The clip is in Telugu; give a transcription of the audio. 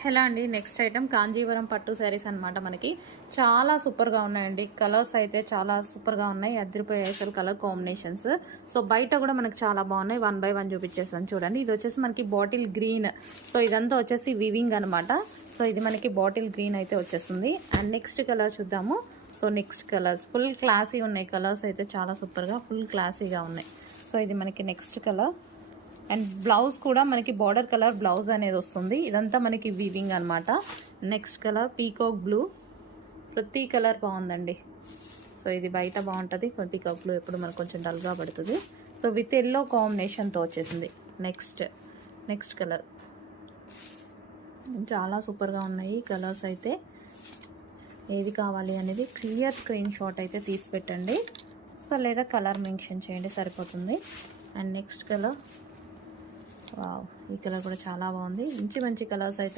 హలో అండి, నెక్స్ట్ ఐటమ్ కాంజీవరం పట్టు శారీస్ అనమాట. మనకి చాలా సూపర్గా ఉన్నాయండి. కలర్స్ అయితే చాలా సూపర్గా ఉన్నాయి. అదిరిపోయే అసలు కలర్ కాంబినేషన్స్. సో బయట కూడా మనకి చాలా బాగున్నాయి. 1 బై 1 చూపించేస్తాను చూడండి. ఇది వచ్చేసి మనకి బాటిల్ గ్రీన్. సో ఇదంతా వచ్చేసి వివింగ్ అనమాట. సో ఇది మనకి బాటిల్ గ్రీన్ అయితే వచ్చేస్తుంది. అండ్ నెక్స్ట్ కలర్ చూద్దాము. So next colours full classy ఉన్నాయి. కలర్స్ అయితే చాలా సూపర్గా ఫుల్ క్లాసీగా ఉన్నాయి. సో ఇది మనకి నెక్స్ట్ కలర్. అండ్ బ్లౌజ్ కూడా మనకి బార్డర్ కలర్ బ్లౌజ్ అనేది వస్తుంది. ఇదంతా మనకి వీవింగ్ అనమాట. Next colour peacock blue. ప్రతి కలర్ బాగుందండి. సో ఇది బయట బాగుంటుంది. పీకాక్ బ్లూ ఎప్పుడు మనకు కొంచెం డల్గా పడుతుంది. సో విత్ ఎల్లో కాంబినేషన్తో వచ్చేసింది. నెక్స్ట్ కలర్ చాలా సూపర్గా ఉన్నాయి కలర్స్ అయితే. ఏది కావాలి అనేది క్లియర్ స్క్రీన్ షాట్ అయితే తీసి పెట్టండి. సో లేదా కలర్ మెన్షన్ చేయండి సరిపోతుంది. అండ్ నెక్స్ట్ కలర్, వావ్, ఈ కలర్ కూడా చాలా బాగుంది. మంచి కలర్స్ అయితే